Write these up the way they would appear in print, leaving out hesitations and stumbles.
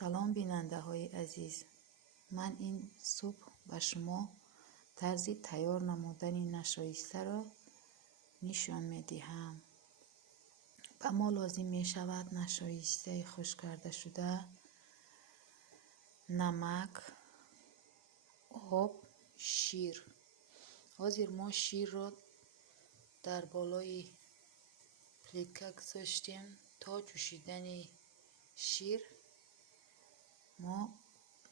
سلام بیننده های عزیز، من این صبح به شما طرز تیار نمودن نشایسته را نشان می دهم. به ما لازم می شود نشایسته خشک کرده شده، نمک، آب، شیر. حاضر ما شیر را در بالای پلیتکا گذاشتیم تا جوشیدن شیر. ما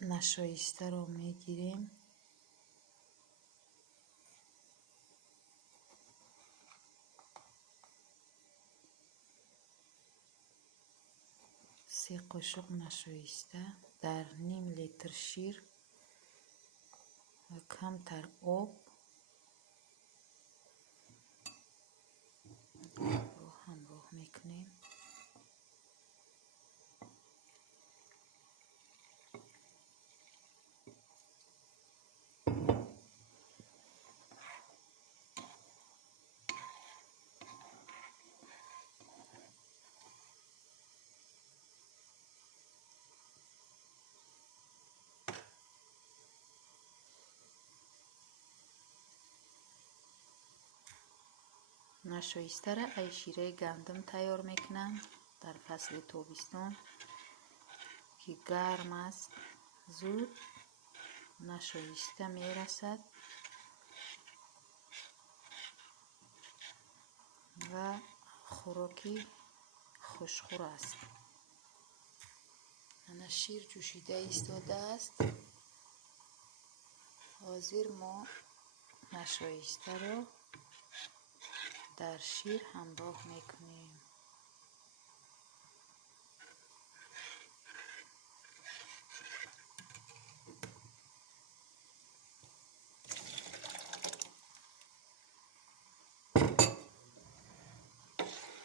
نشایسته را می گیریم. سه قاشق نشایسته در نیم لیتر شیر و کمتر آب رو همراه میکنیم. نشایسته را از شیره گندم تیار میکنم در فصل تابستان که گرم است. زود نشایسته میرسد و خوراکی خوشخور است. انا شیر جوشیده ایستاده است. حاضر ما نشایسته را در شیر همراه میکنیم.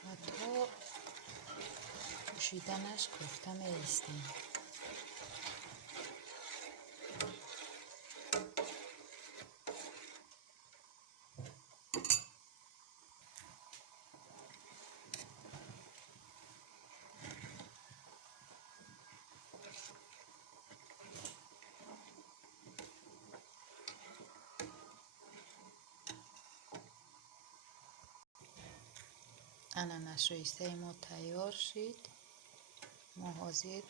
و تا جوشیدنش کوفته میایستیم. انا نشایسته ما تیار شد. ما حاضر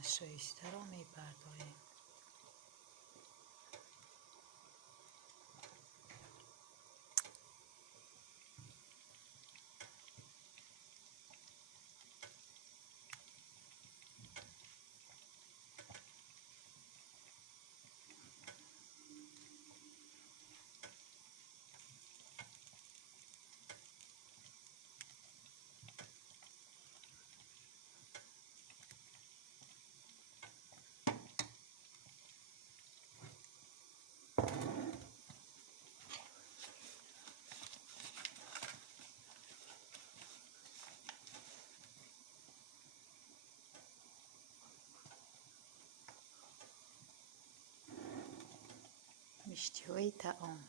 نشایسته را میپردازیم. مشتی های طعام